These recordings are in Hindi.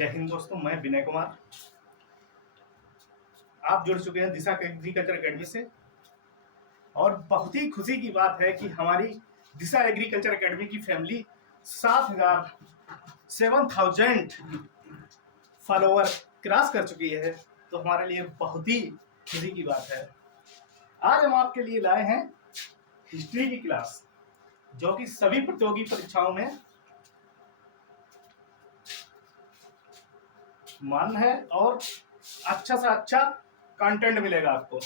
जय हिंद दोस्तों, मैं विनय कुमार। आप जुड़ चुके हैं दिशा एग्रीकल्चर अकेडमी से और बहुत ही खुशी की बात है कि हमारी दिशा एग्रीकल्चर अकेडमी की फैमिली 7,000 फॉलोवर क्रॉस कर चुकी है। तो हमारे लिए बहुत ही खुशी की बात है। आज हम आपके लिए लाए हैं हिस्ट्री की क्लास, जो कि सभी प्रतियोगी परीक्षाओं में मान है और अच्छा से अच्छा कंटेंट मिलेगा आपको।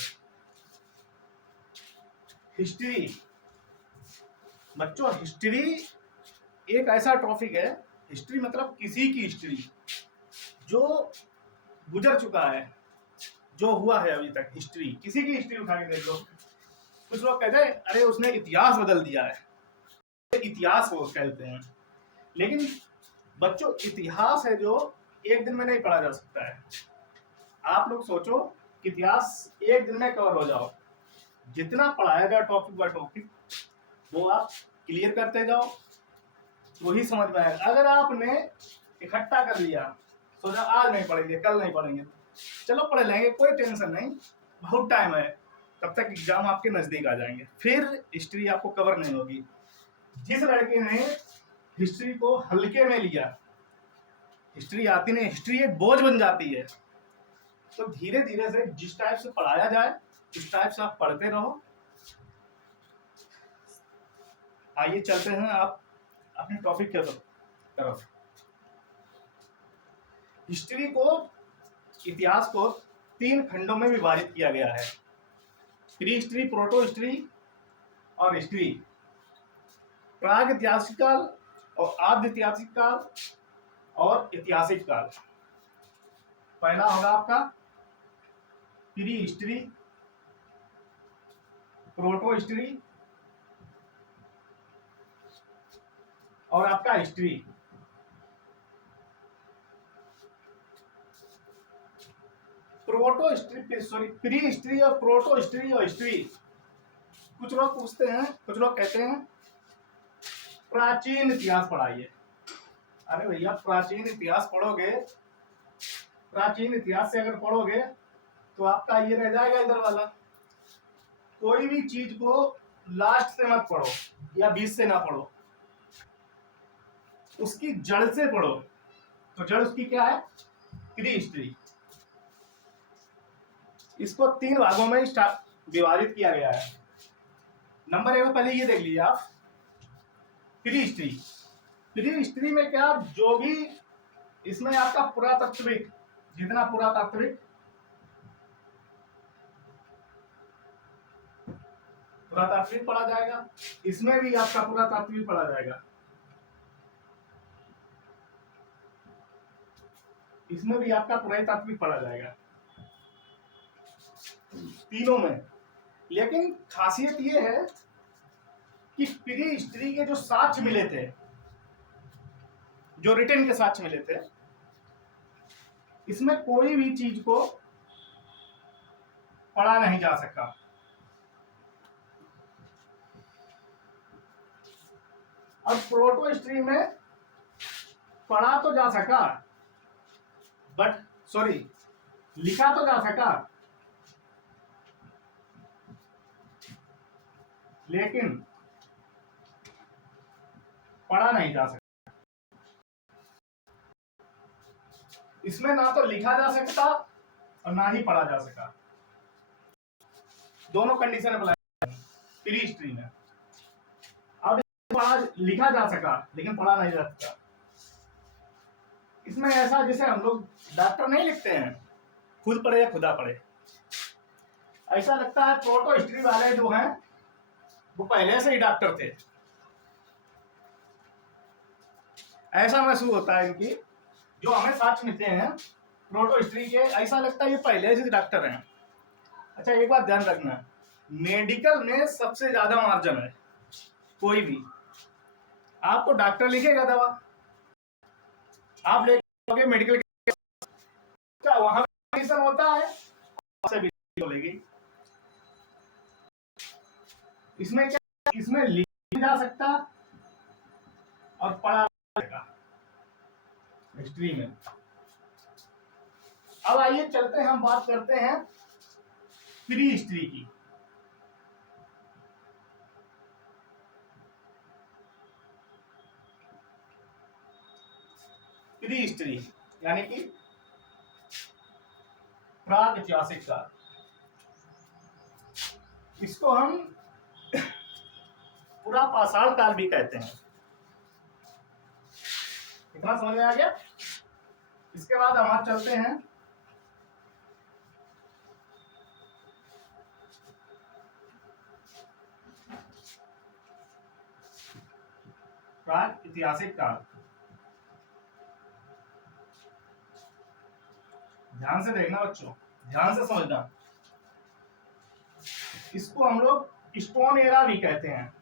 हिस्ट्री बच्चों, हिस्ट्री एक ऐसा टॉपिक है, हिस्ट्री मतलब किसी की हिस्ट्री जो गुजर चुका है, जो हुआ है अभी तक। हिस्ट्री किसी की हिस्ट्री उठा के देख लो। कुछ लोग कहते हैं अरे उसने इतिहास बदल दिया है, इतिहास वो कहते हैं। लेकिन बच्चों, इतिहास है जो एक दिन में नहीं पढ़ा जा सकता है। आप लोग सोचो कि इतिहास एक दिन में कवर हो जाओ, जितना पढ़ाया जाए टॉपिक बाय टॉपिक वो आप क्लियर करते जाओ, वही समझ में आएगा। अगर आपने इकट्ठा कर लिया, सोचा आज नहीं पढ़ेंगे, कल नहीं पढ़ेंगे, चलो पढ़ लेंगे, कोई टेंशन नहीं, बहुत टाइम है, तब तक एग्जाम आपके नजदीक आ जाएंगे, फिर हिस्ट्री आपको कवर नहीं होगी। जिस लड़के ने हिस्ट्री को हल्के में लिया, हिस्ट्री आती नहीं, हिस्ट्री एक बोझ बन जाती है। तो धीरे धीरे से जिस टाइप से पढ़ाया जाए उस टाइप से आप पढ़ते रहो। आइए चलते हैं आप अपने टॉपिक के तरफ। हिस्ट्री को, इतिहास को 3 खंडों में विभाजित किया गया है: प्री हिस्ट्री, प्रोटो हिस्ट्री और हिस्ट्री। प्राग ऐतिहासिक काल और आद्य ऐतिहासिक काल और ऐतिहासिक काल। पहला होगा आपका प्री हिस्ट्री, प्रोटो हिस्ट्री और आपका history. Proto history, sorry, pre history और प्रोटो हिस्ट्री और हिस्ट्री। कुछ लोग पूछते हैं, कुछ लोग कहते हैं प्राचीन इतिहास पढ़ाइए। अरे भैया, प्राचीन इतिहास पढ़ोगे, प्राचीन इतिहास से अगर पढ़ोगे तो आपका ये रह जाएगा इधर वाला। कोई भी चीज को लास्ट से मत पढ़ो या बीच से ना पढ़ो, उसकी जड़ से पढ़ो। तो जड़ उसकी क्या है? Pre history. इसको 3 भागों में विभाजित किया गया है। नंबर 1 में पहले ये देख लीजिए आप, प्री हिस्ट्री। प्री हिस्ट्री में क्या, जो भी इसमें आपका पुरातात्विक, जितना पुरातात्विक पढ़ा जाएगा, इसमें भी आपका पुरातात्विक पढ़ा जाएगा, इसमें भी आपका पुरातात्विक पढ़ा जाएगा, तीनों में। लेकिन खासियत ये है कि प्री हिस्ट्री के जो साक्ष्य मिले थे, जो रिटन के साक्ष्य मिले थे, इसमें कोई भी चीज को पढ़ा नहीं जा सका। और प्रोटो हिस्ट्री में पढ़ा तो जा सका, बट सॉरी, लिखा तो जा सका, लेकिन पढ़ा नहीं जा सका। इसमें ना तो लिखा जा सकता और ना ही पढ़ा जा सका, दोनों कंडीशन अप्लाई प्री हिस्ट्री में। अब लिखा जा सका लेकिन पढ़ा नहीं जा सका। इसमें ऐसा, जैसे हम लोग डॉक्टर नहीं लिखते हैं खुद पढ़े या खुदा पढ़े, ऐसा लगता है प्रोटो हिस्ट्री वाले जो हैं वो पहले से ही डॉक्टर थे, ऐसा महसूस होता है इनकी। जो हमें साक्ष्य मिलते हैं प्रोटो हिस्ट्री के, ऐसा लगता है ये पहले से डॉक्टर हैं। अच्छा, एक बात ध्यान रखना, मेडिकल में सबसे ज्यादा मार्जिन है। कोई भी आपको डॉक्टर लिखेगा दवा, आप लेके मेडिकल का वहां कंडीशन होता है, बोलेगी। इसमें क्या, इसमें लिखा जा सकता और पढ़ा जा सकता हिस्ट्री में। अब आइए चलते हैं, हम बात करते हैं प्री हिस्ट्री की। प्री हिस्ट्री यानी कि प्राग ऐतिहासिक काल, इसको हम पूरा पाषाण काल भी कहते हैं। इतना समझ में आ गया। इसके बाद हम आज चलते हैं प्राग ऐतिहासिक काल। ध्यान से देखना बच्चों, ध्यान से समझना। इसको हम लोग स्टोन एरा भी कहते हैं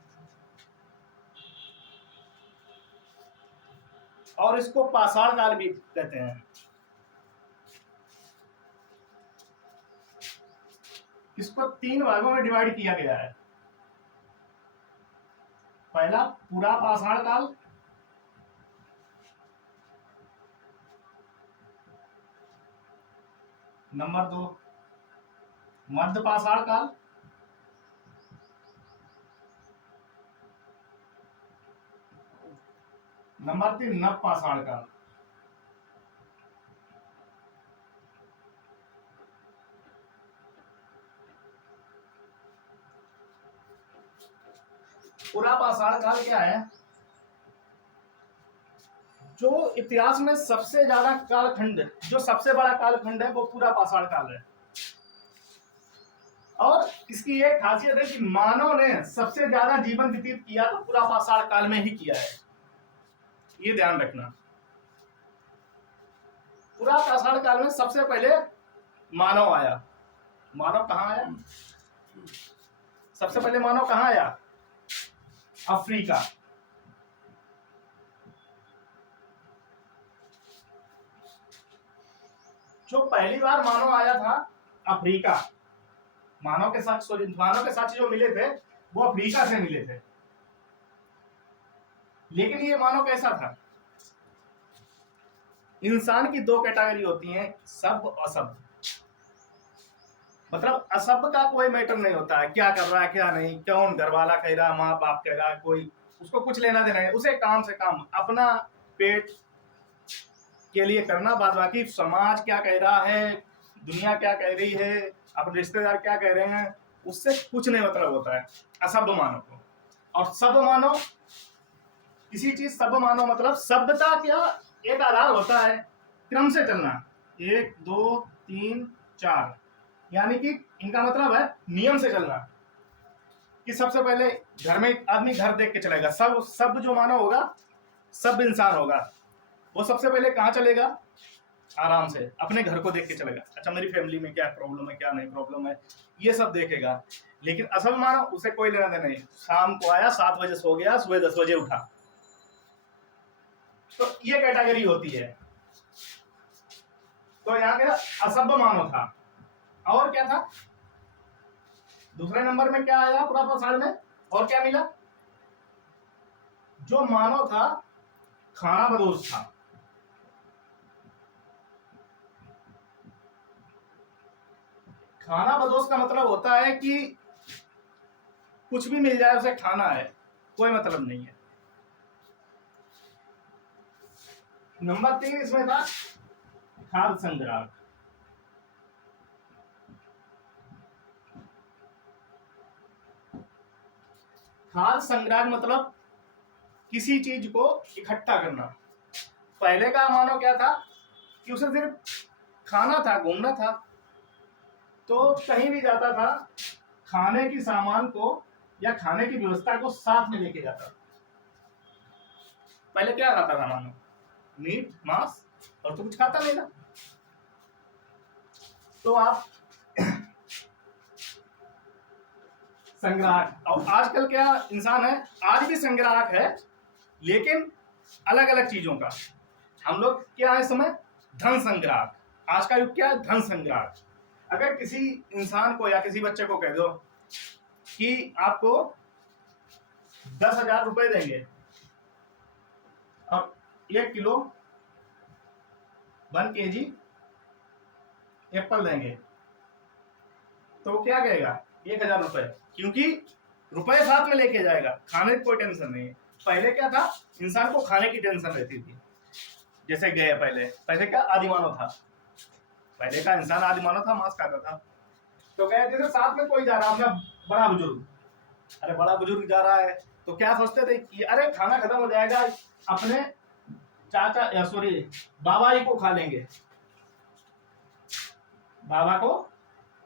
और इसको पाषाण काल भी कहते हैं। इसको 3 भागों में डिवाइड किया गया है। पहला पूरा पाषाण काल, नंबर 2 मध्य पाषाण काल, नंबर 3 नव पाषाण काल। पूरा पाषाण काल क्या है? जो इतिहास में सबसे ज्यादा कालखंड, जो सबसे बड़ा कालखंड है वो पूरा पाषाण काल है। और इसकी एक खासियत है कि मानव ने सबसे ज्यादा जीवन व्यतीत किया तो पूरा पाषाण काल में ही किया है, ये ध्यान रखना। पूरा पाषाण काल में सबसे पहले मानव आया। मानव कहाँ आया? सबसे पहले मानव कहाँ आया? अफ्रीका। जो पहली बार मानव आया था अफ्रीका, मानव के साथ जो मिले थे वो अफ्रीका से मिले थे। लेकिन ये मानव कैसा था? इंसान की 2 कैटेगरी होती हैं, सभ्य और असभ्य। मतलब असभ्य का कोई मैटर नहीं होता है, क्या कर रहा है क्या नहीं, कौन घर वाला कह रहा, माँ बाप कह रहा, कोई उसको कुछ लेना देना है, उसे काम से काम अपना पेट के लिए करना, बाद बाकी समाज क्या कह रहा है, दुनिया क्या कह रही है, अपने रिश्तेदार क्या कह रहे हैं, उससे कुछ नहीं मतलब होता है असभ्य मानव को। और सभ्य मानव, किसी चीज सभ्य मानव मतलब सभ्यता क्या एक आधार होता है, क्रम से चलना, 1 2 3 4, यानी कि इनका मतलब है नियम से चलना। कि सबसे पहले घर में आदमी घर देख के चलेगा, सब जो मानव होगा, सब इंसान होगा, वो सबसे पहले कहाँ चलेगा? आराम से अपने घर को देख के चलेगा। अच्छा मेरी फैमिली में क्या प्रॉब्लम है, क्या नहीं प्रॉब्लम है, ये सब देखेगा। लेकिन असभ्य मानव, उसे कोई लेना देना नहीं। शाम को आया 7 बजे सो गया, सुबह 10 बजे उठा, तो ये कैटेगरी होती है। तो यहाँ का असभ्य मानव था। और क्या था? दूसरे नंबर में क्या आया पूरा पाषाण में? और क्या मिला? जो मानव था खानाबदोश था। खानाबदोश का मतलब होता है कि कुछ भी मिल जाए उसे खाना है, कोई मतलब नहीं है। नंबर 3 इसमें था खाद्य संग्राहक। खाद्य संग्राहक मतलब किसी चीज को इकट्ठा करना। पहले का मानव क्या था कि उसे सिर्फ खाना था, घूमना था, तो कहीं भी जाता था खाने की सामान को या खाने की व्यवस्था को साथ में लेके जाता था। पहले क्या खाता था मानव? मीट मांस, और तो कुछ खाता नहीं था। तो आप संग्राहक, और आजकल क्या इंसान है, आज भी संग्राहक है लेकिन अलग अलग चीजों का। हम लोग क्या है इस समय? धन संग्राहक। आज का युग क्या है? धन संग्राहक। अगर किसी इंसान को या किसी बच्चे को कह दो कि आपको 10,000 रुपए देंगे और 1 किलो 1 kg एप्पल देंगे तो वो क्या कहेगा 1,000 रुपए, क्योंकि रुपए साथ में लेके जाएगा, खाने की कोई टेंशन नहीं है। पहले क्या था, इंसान को खाने की टेंशन रहती थी। जैसे गए पहले क्या आदि मानव था, पहले का इंसान आदि मानव था, मांस खाता था। तो गए थे साथ में कोई जा रहा था, बड़ा बुजुर्ग, अरे बड़ा बुजुर्ग जा रहा है तो क्या सोचते थे कि अरे खाना खत्म हो जाएगा, अपने चाचा सॉरी बाबा ही को खा लेंगे, बाबा को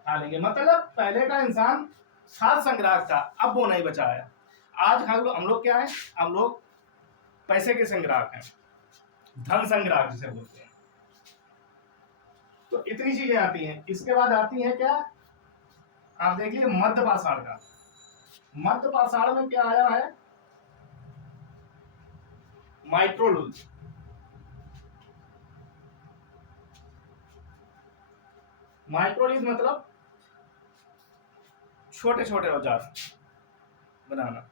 खा लेंगे। मतलब पहले का इंसान खाद्य संग्राहक था, अब वो नहीं बचा है। आज हम लोग क्या है, हम लोग पैसे के संग्राहक हैं, धन संग्राहक जिसे बोलते हैं। तो इतनी चीजें आती हैं। इसके बाद आती है क्या, आप देख लीजिए मध्य पाषाण का। मध्य पाषाण में क्या आया है, माइक्रोलूज। माइक्रोलूज मतलब छोटे छोटे औजार बनाना।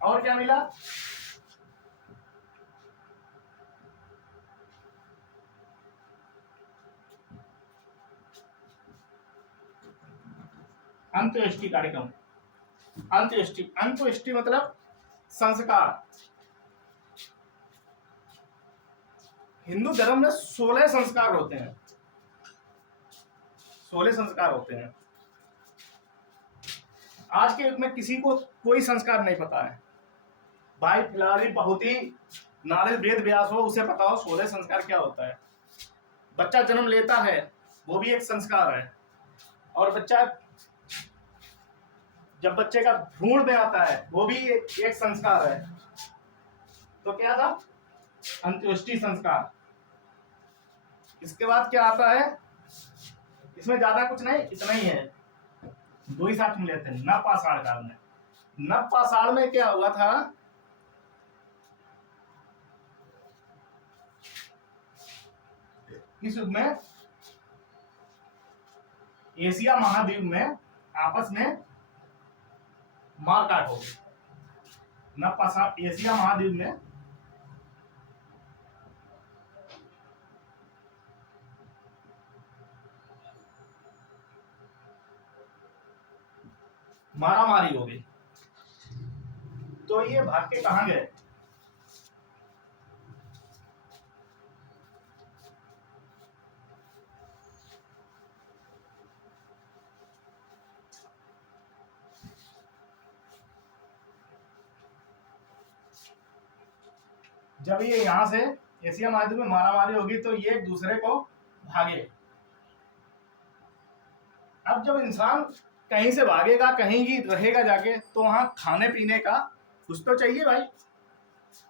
और क्या मिला, अंत्येष्टि कार्यक्रम। अंत्येष्टि मतलब संस्कार। हिंदू धर्म में 16 संस्कार होते हैं, 16 संस्कार होते हैं। आज के युग में किसी को कोई संस्कार नहीं पता है भाई, फिलहाल बहुत ही नारद वेद व्यास हो उसे पता हो 16 संस्कार क्या होता है। बच्चा जन्म लेता है वो भी एक संस्कार है, और बच्चा जब बच्चे का भ्रूण में आता है वो भी एक संस्कार है। तो क्या था, अंत्येष्टि संस्कार। इसके बाद क्या आता है, इसमें ज्यादा कुछ नहीं, इतना ही है, दो ही साथ में लेते हैं। नव पाषाण काल में, नव पाषाण में क्या हुआ था, इस युग में एशिया महाद्वीप में आपस में मारकाट हो गई। नव पाषाण एशिया महाद्वीप में मारामारी हो गई। तो ये भाग के कहां गए, जब ये यहां से एशिया महाद्वीप में मारामारी होगी तो ये एक दूसरे को भागे। अब जब इंसान कहीं से भागेगा, कहीं ही रहेगा जाके, तो वहां खाने पीने का कुछ तो चाहिए भाई।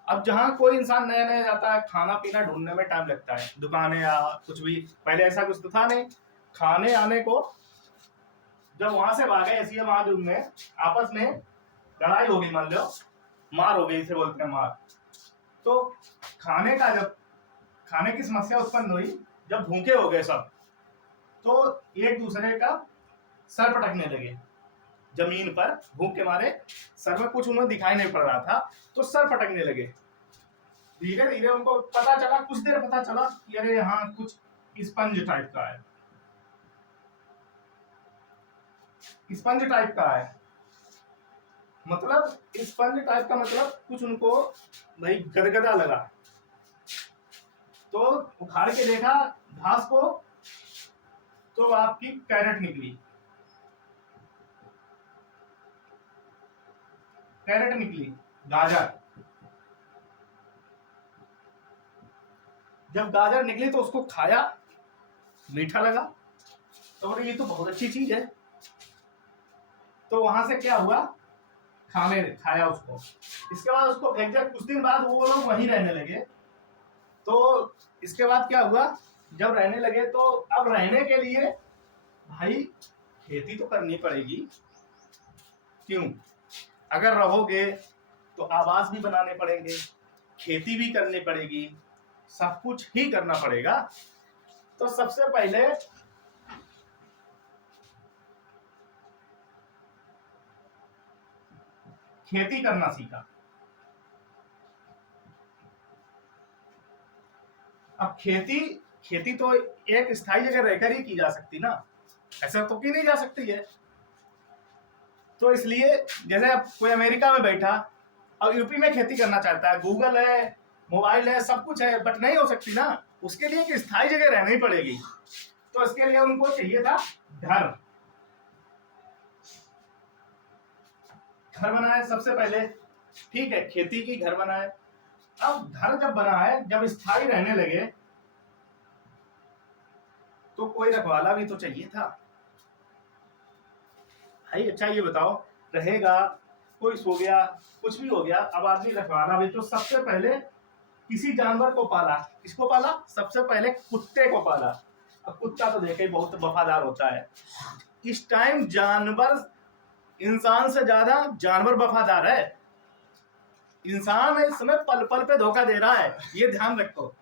अब जहां कोई इंसान नया नया जाता है, खाना पीना ढूंढने में टाइम लगता है, दुकानें या कुछ भी, पहले ऐसा कुछ तो था नहीं। खाने आने को जब वहां से भागे एशिया महाद्वीप में, आपस में लड़ाई हो गई, मान लो मार हो गई, इसे बोलते हैं मार। तो खाने का जब खाने की समस्या उत्पन्न हुई, जब भूखे हो गए सब, तो एक दूसरे का सर पटकने लगे जमीन पर, भूख के मारे सर में कुछ उन्हें दिखाई नहीं पड़ रहा था, तो सर पटकने लगे। धीरे धीरे उनको पता चला, कुछ देर पता चला कि अरे यहाँ कुछ स्पंज टाइप का है, स्पंज टाइप का है। मतलब स्पंज टाइप का मतलब कुछ उनको भाई गदगदा लगा, तो उखाड़ के देखा घास को, तो आपकी कैरेट निकली, कैरेट निकली, गाजर। जब गाजर निकली तो उसको खाया, मीठा लगा, तो बोले ये तो बहुत अच्छी चीज है। तो वहां से क्या हुआ, खाया उसको। इसके बाद उसको फेंक दिया। कुछ दिन बाद वो लोग वहीं रहने लगे। तो इसके बाद क्या हुआ, जब रहने लगे तो अब रहने के लिए भाई खेती तो करनी पड़ेगी। क्यों, अगर रहोगे तो आवास भी बनाने पड़ेंगे, खेती भी करनी पड़ेगी, सब कुछ ही करना पड़ेगा। तो सबसे पहले खेती करना सीखा। अब खेती खेती तो एक स्थायी जगह रहकर ही की जा सकती ना, ऐसा तो की नहीं जा सकती है। तो इसलिए जैसे अब कोई अमेरिका में बैठा और यूपी में खेती करना चाहता है, गूगल है, मोबाइल है, सब कुछ है, बट नहीं हो सकती ना, उसके लिए एक स्थायी जगह रहनी पड़ेगी। तो इसके लिए उनको चाहिए था घर। घर बनाए सबसे पहले, ठीक है, खेती की घर बनाए। अब घर जब बना है, जब स्थायी रहने लगे, तो कोई रखवाला भी तो चाहिए था भाई। अच्छा ये बताओ, रहेगा, कोई सो गया, कुछ भी हो गया, अब आदमी रखवाला भी, तो सबसे पहले किसी जानवर को पाला। किसको पाला? सबसे पहले कुत्ते को पाला। अब कुत्ता तो देखे बहुत वफादार होता है। इस टाइम जानवर इंसान से ज्यादा जानवर वफादार है। इंसान इस समय पल पल पे धोखा दे रहा है, ये ध्यान रखो।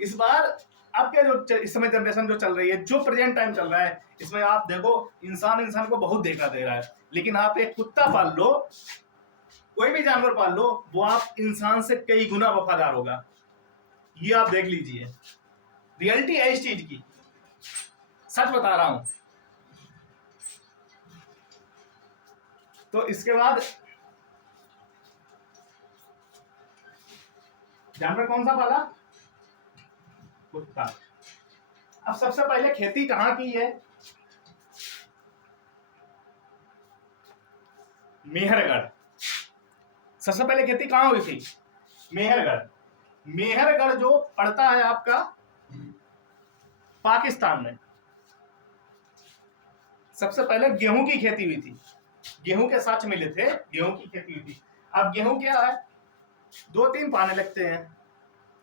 इस बार अब के जो इस समय जनरेशन जो चल रही है, जो प्रेजेंट टाइम चल रहा है, इसमें आप देखो इंसान इंसान को बहुत धोखा दे रहा है। लेकिन आप एक कुत्ता पाल लो, कोई भी जानवर पाल लो, वो आप इंसान से कई गुना वफादार होगा। ये आप देख लीजिए, रियलिटी है इस चीज की, सच बता रहा हूं। तो इसके बाद जानवर कौन सा पाला? कुत्ता। अब सबसे पहले खेती कहां की है? मेहरगढ़। सबसे पहले खेती कहां हुई थी? मेहरगढ़। मेहरगढ़ जो पड़ता है आपका पाकिस्तान में। सबसे पहले गेहूं की खेती हुई थी, गेहूं के साथ मिले थे, गेहूं की खेती हुई थी। अब गेहूं क्या है, 2-3 पाने लगते हैं।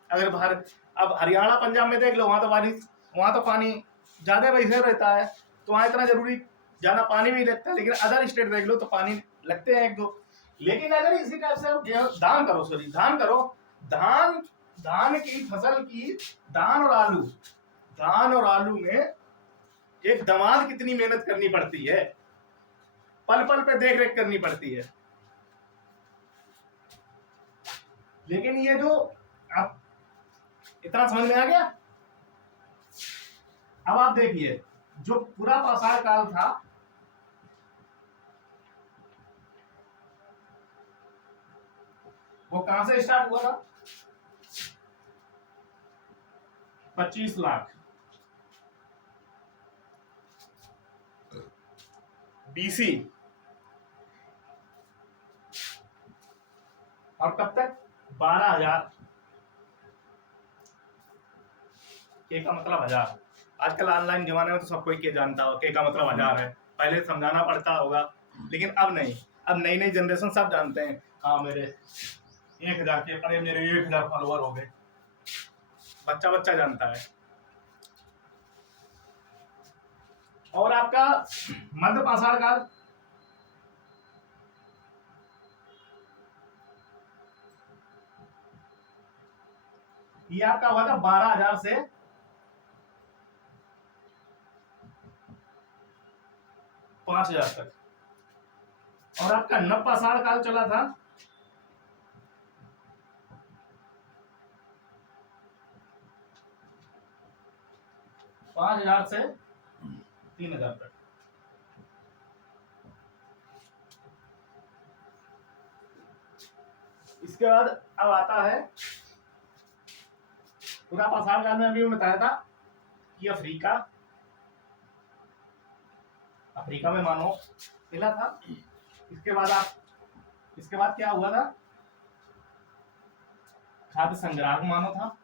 अगर बाहर अब हरियाणा पंजाब में देख लो, वहां तो बारिश, वहां तो पानी ज्यादा वैसे रहता है, तो वहां इतना जरूरी ज्यादा पानी भी लगता है। लेकिन अदर स्टेट देख लो तो पानी लगते हैं 1-2। लेकिन अगर इसी टाइप से धान करो, धान करो, धान की फसल की, धान और आलू में एक दमाद कितनी मेहनत करनी पड़ती है, पल पल पे देख रेख करनी पड़ती है। लेकिन ये जो आप इतना समझ में आ गया। अब आप देखिए, जो पूरा पाषाण काल था, वो कहां से स्टार्ट हुआ था? 25 लाख बीसी, और कब तक? 12,000। के का मतलब 1000। आजकल ऑनलाइन जमाने में तो सब कोई के जानता हो के का मतलब 1000 है, पहले समझाना पड़ता होगा, लेकिन अब नहीं। अब नई नई जनरेशन सब जानते हैं। हाँ मेरे 1000 के, अरे मेरे 1000 फॉलोअर हो गए, बच्चा बच्चा जानता है। और आपका मध्य पाषाण काल, ये आपका हुआ था 12,000 से 5,000 तक। और आपका नव पाषाण काल चला था 5,000 से 3,000 तक। इसके बाद अब आता है पूरा पाषाण काल में, अभी मैं बताया था कि अफ्रीका में मानो मिला था। इसके बाद क्या हुआ था? खाद्य संग्राहक मानो था,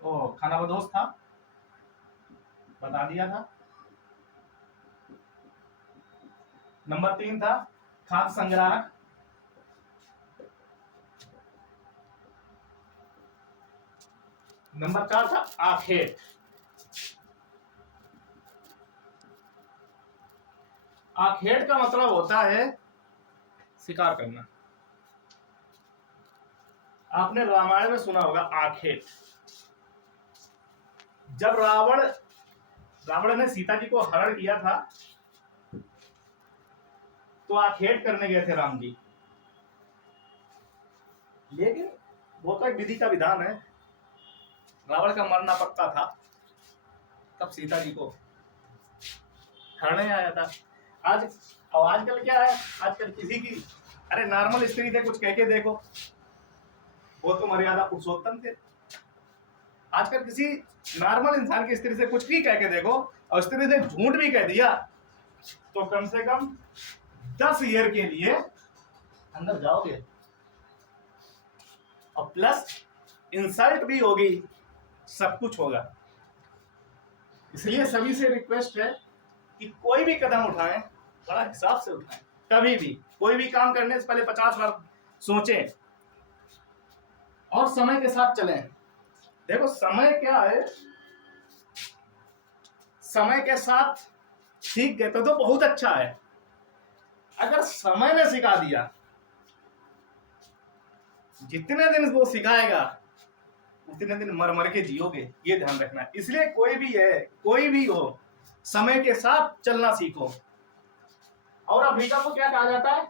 ओ खानाबदोश था, बता दिया था। नंबर 3 था खाद्य संग्राहक। नंबर 4 था आखेट। आखेट का मतलब होता है शिकार करना। आपने रामायण में सुना होगा आखेट। जब रावण ने सीता जी को हरण किया था, तो आखेट करने गए थे राम जी। लेकिन वो तो एक विधि का विधान है, रावण का मरना पक्का था, तब सीता जी को हरने आया था। आजकल क्या है, आजकल किसी की, अरे नॉर्मल स्त्री थे, कुछ कह के देखो, वो तो मर्यादा पुरुषोत्तम थे। आजकल किसी नॉर्मल इंसान की स्त्री से कुछ भी कह के देखो, और स्त्री ने झूठ भी कह दिया, तो कम से कम 10 ईयर के लिए अंदर जाओगे, और प्लस इंसल्ट भी होगी, सब कुछ होगा। इसलिए सभी से रिक्वेस्ट है कि कोई भी कदम उठाएं, बड़ा हिसाब से उठाएं। कभी भी कोई भी काम करने से पहले 50 बार सोचें, और समय के साथ चलें। देखो समय क्या है, समय के साथ सीख गए तो बहुत अच्छा है। अगर समय ने सिखा दिया, जितने दिन वो सिखाएगा उतने दिन मर मर के जियोगे, ये ध्यान रखना है। इसलिए कोई भी है, कोई भी हो, समय के साथ चलना सीखो। और अफ्रीका को क्या कहा जाता है?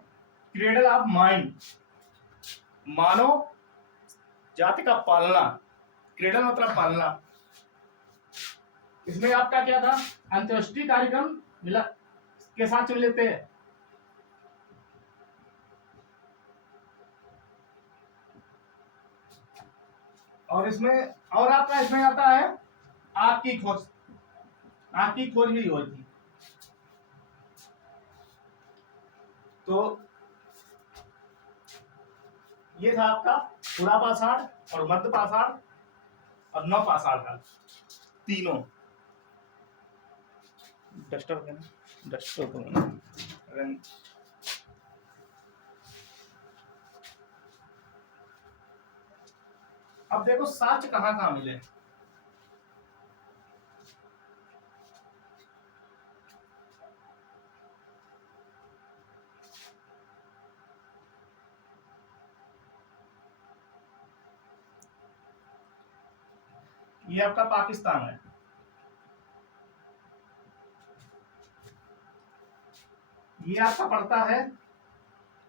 क्रेडल ऑफ माइंड, मानव जाति का पालना। क्रेडल मतलब पालना। इसमें आपका क्या था? अंत्येष्टि कार्यक्रम मिला के साथ चल लेते हैं। और इसमें और आपका इसमें आता है आग की खोज। आग की खोज भी हुई थी। तो ये था आपका पूरा पाषाण और मध्य पाषाण और नव पाषाण काल, तीनों। डस्टर अब देखो साक्ष्य कहाँ कहाँ मिले। ये आपका पाकिस्तान है, ये आपका पड़ता है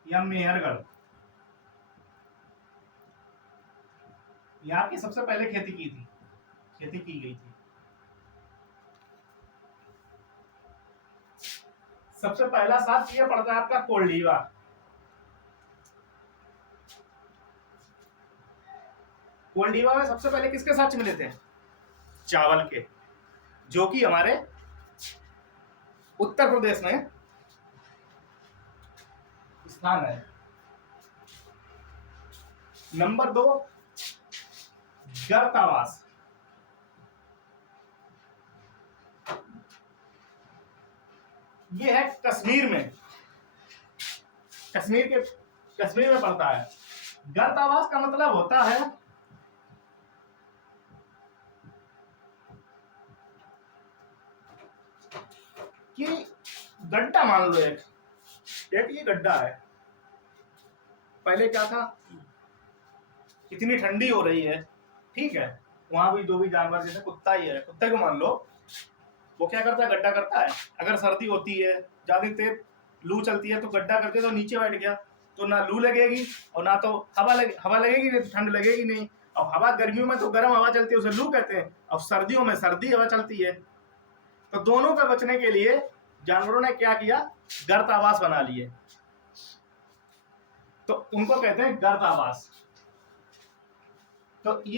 या मेहरगढ़। यहाँ की सबसे पहले खेती की गई थी। सबसे पहला साथ ये पड़ता है आपका कोल्डीवा। कोल्डीवा में सबसे पहले किसके साथ मिले थे? चावल के, जो कि हमारे उत्तर प्रदेश में स्थान है। नंबर 2 गर्तावास। ये है कश्मीर में, कश्मीर में पड़ता है। गर्तावास का मतलब होता है कि गड्ढा, मान लो एक ये गड्ढा है। पहले क्या था, इतनी ठंडी हो रही है, ठीक है, वहां भी जो भी जानवर, जैसे कुत्ता ही है, कुत्ते को मान लो, वो क्या करता है? गड्ढा करता है। अगर सर्दी होती है, ज्यादा तेज लू चलती है, तो गड्ढा करके तो नीचे बैठ गया, तो ना लू लगेगी और ना तो हवा लगेगी नहीं, तो ठंड लगेगी नहीं। और हवा गर्मियों में तो गर्म हवा चलती है, उसे लू कहते हैं, और सर्दियों में सर्दी हवा चलती है। तो दोनों का बचने के लिए जानवरों ने क्या किया? गर्त आवास बना लिए, तो उनको कहते हैं गर्त आवास। तो ये